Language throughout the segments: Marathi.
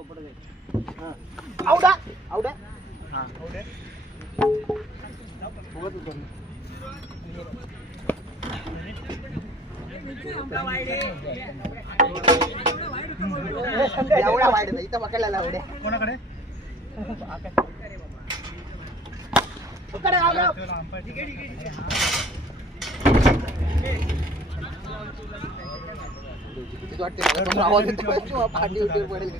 आवडा आवडा हा आवडा एवढा वाईट नाही इथं पकडला आवड्या कोणाकडे आवाज येतो पाठी उठून पडेल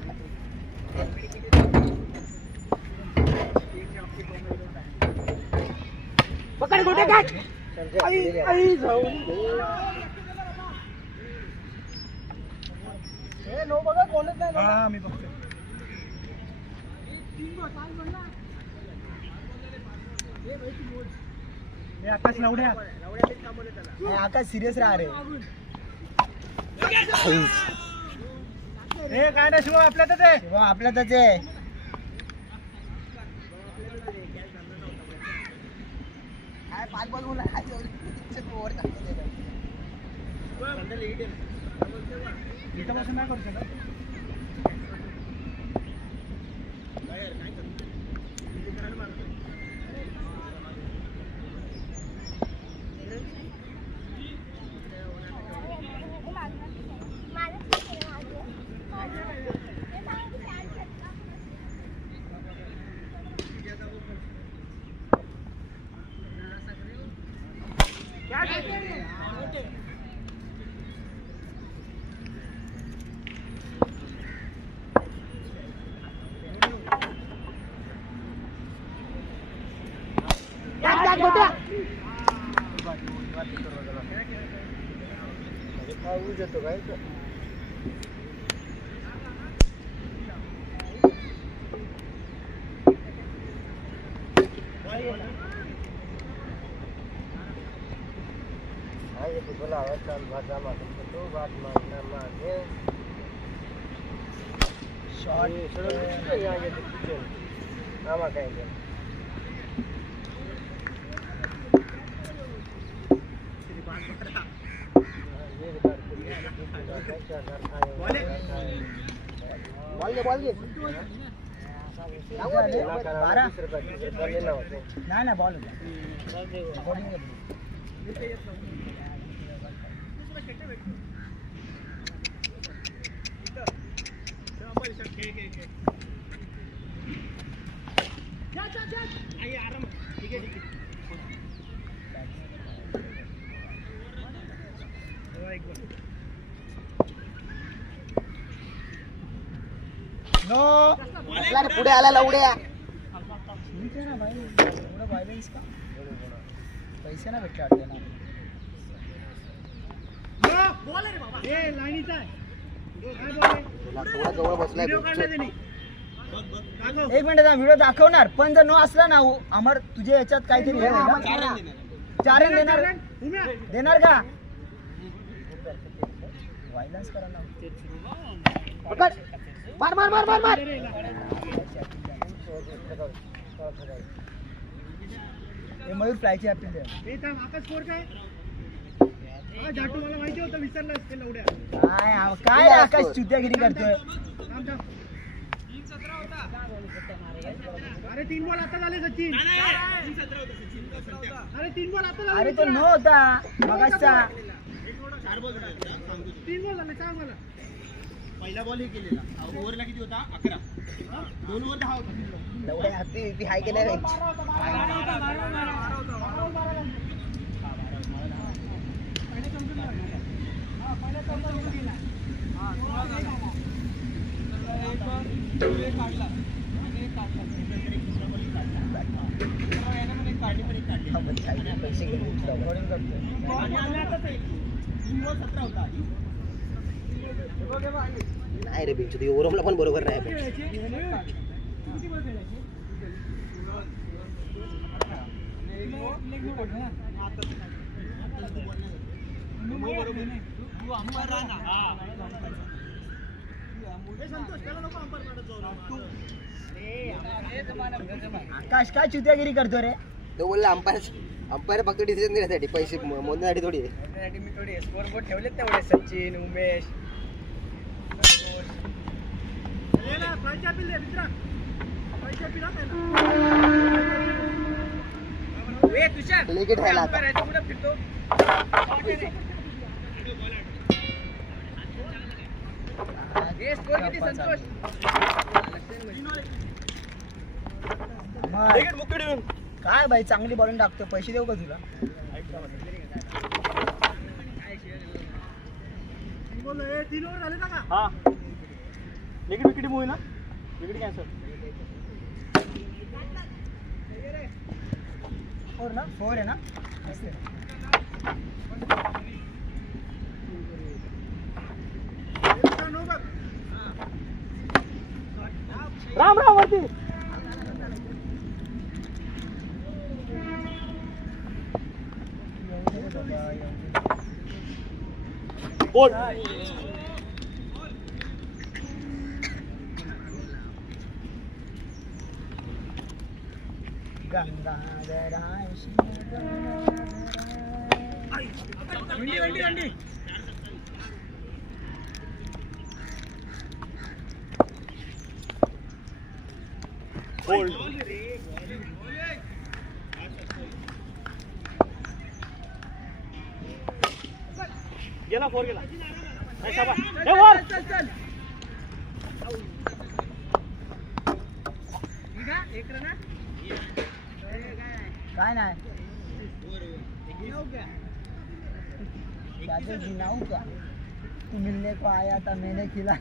पकड गोटे काय आई जाऊ हे नो बघा कोणच नाही हा मी बघतो हे आकाश लवड्या हे आकाश सिरियस राहा रे हे काय नाही शिव आपल्यातच आहे शिव आपल्यातच आहे काय पाच बॉल बोला ओव्हर टाकतो इथं बसून नाही करू शकत नाही बॉल पुढे आला लवड्या पैसे ना भेटले वाटते ना एक मिनिट व्हिडिओ दाखवणार पण जर नो असला ना अमर तुझ्या याच्यात काहीतरी 4 रन देणार का व्हायलन्स करा ना पकड मार मार मार मार मार हे मयूर फ्लायची आपली हे थांब आकाश स्कोर काय जाटू मला माहिती होतं विसरलं असते लवड्या काय आकाश चुत्यागिरी करतोय थांब थांब 3-17 होता अरे 3 बॉल आता झाले सचिन 3-17 होता सचिन अरे 3 बॉल आता झाले अरे तो नो होता मगाचा 4 बॉल झाले 3 बॉल झाले सांग मला पहिला बॉल हे केलेला ओव्हरला किती होता 11 2 ओव्हर 10 होता लवड्या हॅपी ती हाय केल्या पैसे नाही रे बिंचू ओरमला पण बरोबर नाही आकाश काय चुत्यागिरी करतो रे तो बोलला अंपायर फक्त डिसिजन घेण्यासाठी पैसे मोजण्यासाठी थोडी मी थोडी स्कोर बोर्ड ठेवलेत तेवढे सचिन उमेश लेकिन ठेला काय भाई चांगली बॉलिंग टाकतो पैसे देऊ का तुला हा विकेट विकेट मूवी ना विकेट कॅन्सल फोर ना फोर आहे ना राम राम वरती बोल वंडी बोल गेला फोर गेला नाही शाबास हे वर काय नाही गिनाऊ क्या तू मिलने को आया था मैंने खिला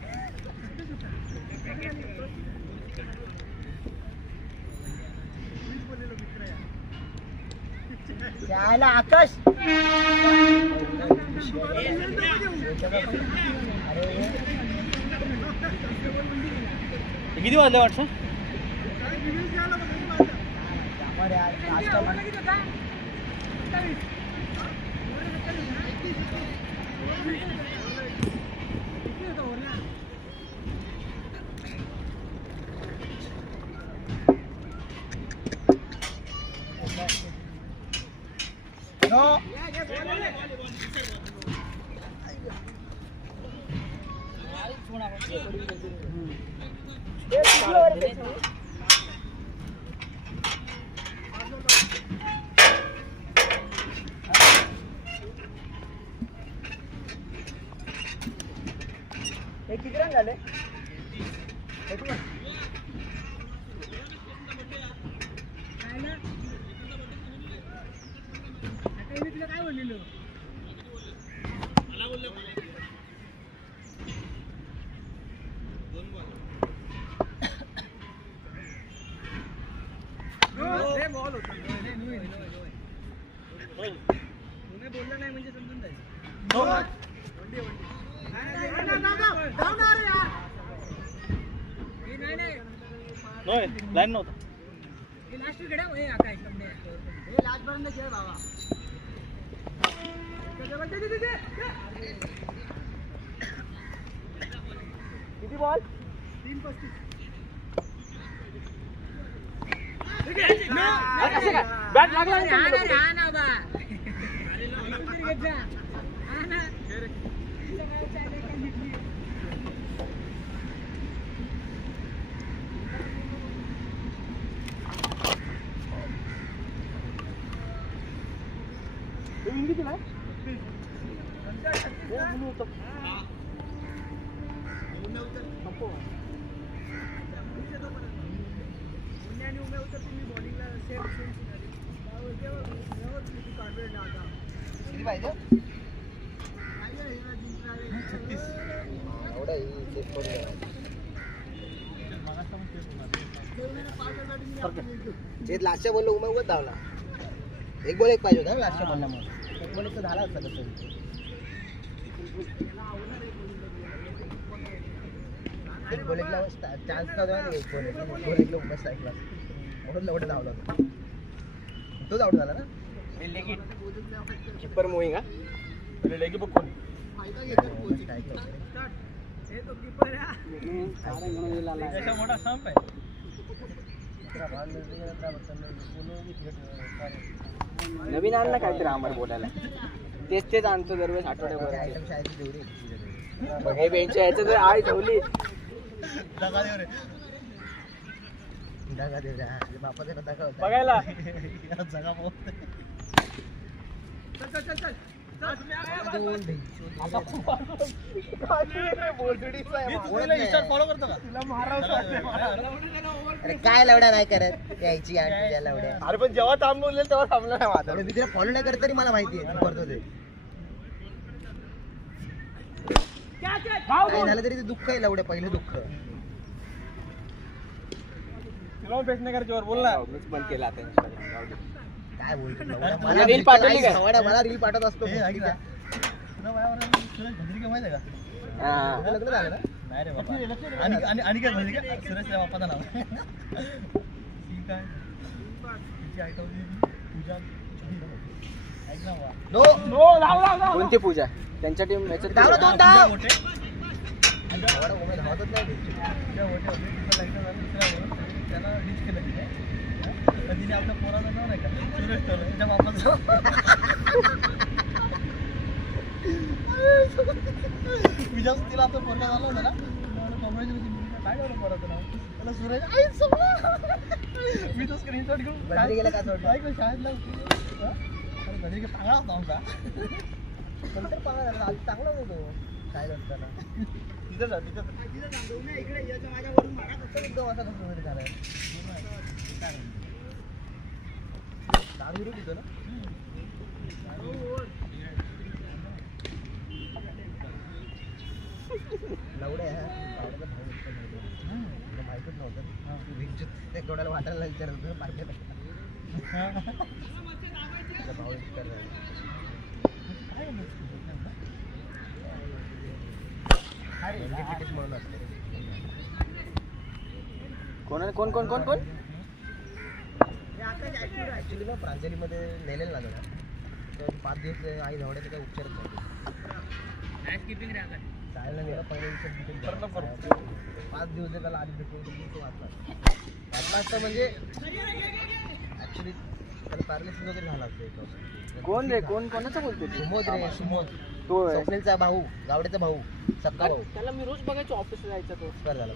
क्या आला आकाश किती वाजले वाटतं No. हे किती रन झाले काय बोललेलो बॉल होता बोलला नाही म्हणजे समजून जाईल लाईन नव्हता लास्ट विकेट आहे आकाश लास्ट पर्यंत खेळ बाबा किती बॉल 3-35 बॅट लागला किती ना लास्टच्या बॉल उमेदच धावला एक बॉल एक पाहिजे होता लास्टच्या बॉलला एक बॉल एक झाला असता तसं एक बॉल एकला चान्स नव्हता एक बॉल एकला उमेद साईकला म्हणून लवकर धावला तोच आउट झाला ना किपर मूविंग हा पहिले लेगी बुक कोण मोठा स्टंप आहे नवीन आणलं काहीतरी आम्हाला बोलायला तेच आणतो दरवेळेस आठवड्याभर बेंच यायचं तर आई ठेवली दगा दे बापाचा दगा होता बघायला जगा अरे काय लवड्या नाही करत यायची लवड्या. अरे पण जेव्हा थांबवले तेव्हा थांबला नाही माझा. मी तिला फॉलो नाही करत तरी मला माहिती आहे करतो ते. काय झालं तरी ते दुःख आहे लवड्या, पहिलं दुःख. बेस्ट नाही करायची बोल ना. बंद केला आता काय बोलतो मला रील पाठवली काय? मला रील पाठवत असतो. माहिती आहे का? लग्न झालं ना? नाही रे बाबा. आणि काय म्हणजे काय सुरेश बाप्पाचं नाव ठीक आहे. तिची आयटम पूजा ऐक ना बा. कोणती पूजा त्यांच्या टीम धाव ना, दोन धाव. मोठे धावतच नाही. तिच्या मोठे होते तिचं लग्न झालं दुसऱ्यावरून त्याला डिच केलं तिने. तर तिने आपल्या पोराचं नाव नाही का सुरेश ठेवलं तिच्या बाप्पाचं. विचार तिला आपला पोरगा झाला होता ना कॉंग्रॅच्युलेशन काय झालं पोराचं नाव त्याला सुरेश मी तो स्क्रीनशॉट घेऊन बद्री गेला का सोडलं? काय शाळेतला अरे बद्री चांगला होता आमचा नंतर पाहा चांगला होतो काय असताना तिथं जा तिथं एकदम असा कसं वगैरे झालं दारू बिरू पितो ना. लवड्या माहितच नव्हतं ते कोणाला वाटायला विचारत होतं मार्केट भाऊ म्हणून असते. कोण कोण कोण कोण कोण ऍक्च्युली ना प्रांजलीमध्ये नेलेलं लागलं ना तर 5 दिवस आई धावड्याचा काही उपचारच नव्हते. चायला नेलं पहिल्या दिवशी 5 दिवस त्याला आधी भेटून तो वाचला असतं म्हणजे ऍक्च्युली त्याला पॅरालिसिस वगैरे झाला असतो. कोण रे कोण कोणाचं बोलतो सुमोद रे सुमोद तो स्वप्नीलचा भाऊ गावड्याचा भाऊ सक्का भाऊ त्याला मी रोज बघायचो ऑफिसला जायचा तो कर झाला.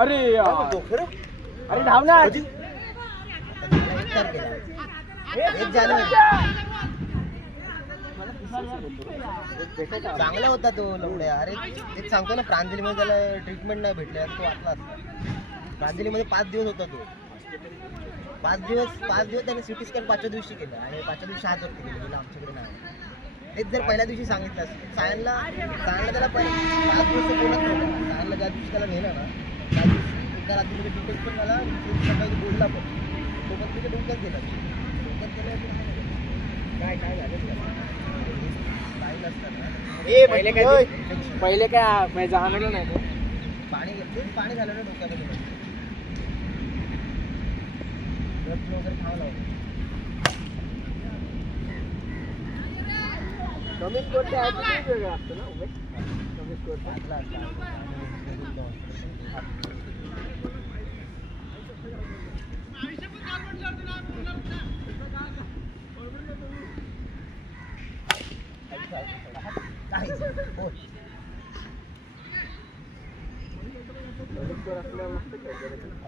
अरे अरे धावणार एक झालं चांगला होता तो लवड्या. अरे एक सांगतो ना प्रांजलीमध्ये त्याला ट्रीटमेंट नाही भेटल्या तो वाचला असता. प्रांजलीमध्ये 5 दिवस होता तो. 5 दिवस त्याने सिटी स्कॅन 5व्या दिवशी केलं आणि 5व्या दिवशी हात वरती केलं. तुला आमच्याकडे नाही तेच जर पहिल्या दिवशी सांगितलं सायनला त्याला 5 दिवस बोलत नव्हतं. सायनला ज्या दिवशी त्याला नेलं ना त्या दिवशी त्या रात्री डिटेल्स पण मला सकाळी बोलला पण तो पण तिथे डोक्यात गेला. डोक्यात गेलं काय काय झालं पहिले काय जाणवलं नाही तो पाणी झालं ना डोक्यामध्ये वगैरे खावं लागलं. कमी स्कोर वेगळं असतं ना कमी स्कोर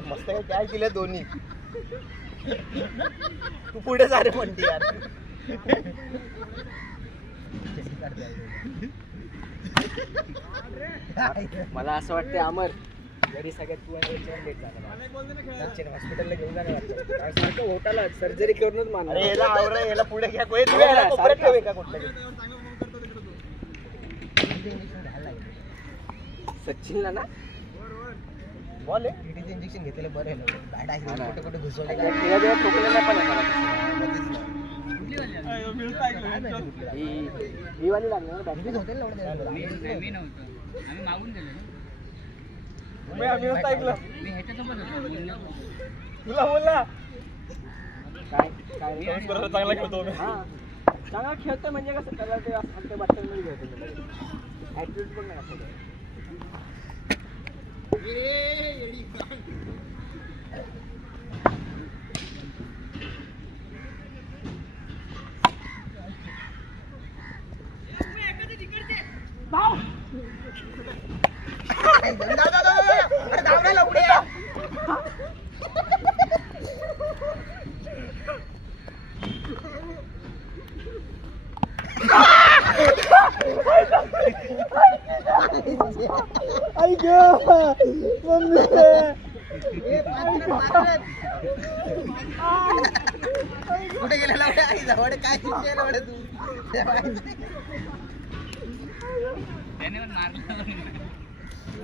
मस्त काय केलं दोन्ही. तू पुढे जा रे म्हणते यार. मला असं वाटतं अमर घरी सगळ्यात तू आणि लेट झाला हॉस्पिटलला घेऊन जाणार सारखं होटाला सर्जरी करूनच मानलं. याला पुढे घ्या सचिनला ना बॉल टीटीचं इंजेक्शन घेतलेलं बरं आहे. कुठे कुठे घुसवले ही वाली लागणार होते तुला बोलला काय चांगला खेळतो हा चांगला खेळतोय म्हणजे कसं त्याला ते आमच्या बाटल्या खेळतो ऍटिट्यूड पण नाही असं. आई ग मम्मी कुठे गेला लावडे आई जवळ काय चिंते लावडे तू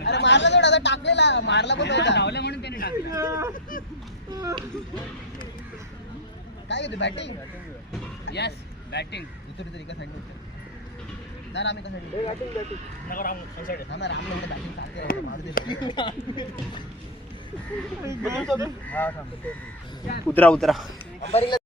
अरे मारला थोडा आता टाकलेला मारला पण होता म्हणून त्याने टाकलं. काय घेतो बॅटिंग यस बॅटिंग इतर तरी का साईड ना आम्ही कसं राम एवढं बॅटिंग चालते मारू दे उतरा उतरा अंबारीला